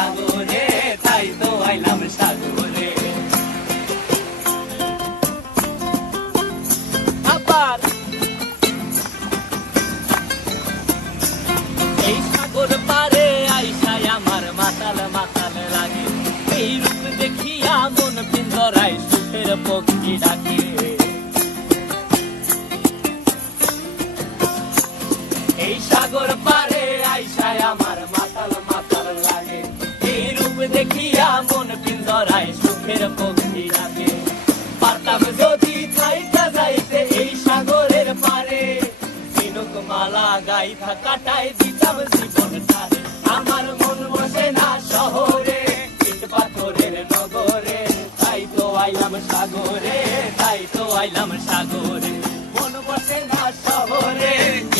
সাগরে, তাই তো আইলাম সাগরে। এই সাগর পারে আইসাই আমার মাতাল মাতাল লাগে এই রূপ দেখিয়া মন পিন্দরাই সুখের পক্ষী ডাকে। এই সাগর পারে আইসাই আমার গাইথা কাটাই দিতাম জীবন তারে। আমার মন বসে না শহরে, ইট পাথরের নগরে। তাই তো আইলাম সাগরে, তাই তো আইলাম সাগরে। মন বসে না শহরে,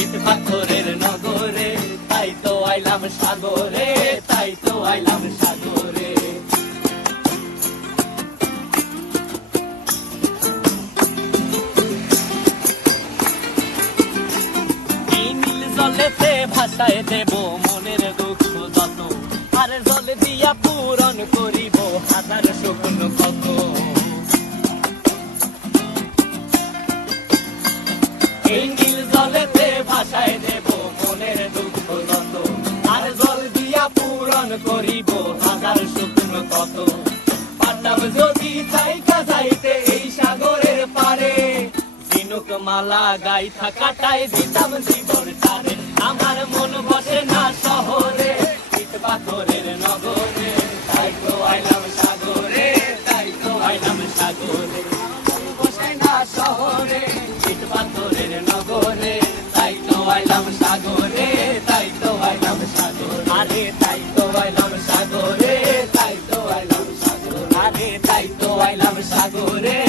ইট পাথরের নগরে। তাই তো আইলাম সাগরে, তাই তো আইলাম জলেতে ভাসায় দেব মনের দুঃখ যত। আর জলে দিয়া পূরণ করিব হাজার শুকনো কত। জলেতে ভাসায় দেব মনের দুঃখ যত। আর জল দিয়া পূরণ করিব হাজার শুকনো কত। পাটাম যদি চাইকা যাইতে এই সাগরের পারে, ঝিনুক মালা গাইথা কাটাই দিতাম জীবন তারে। আইলাম সাগরে, তাই তো আইলাম সাগর। আরে, তাই তো আইলাম সাগরে, তাই তো আইলাম সাগর। আরে, তাই তো আইলাম সাগরে।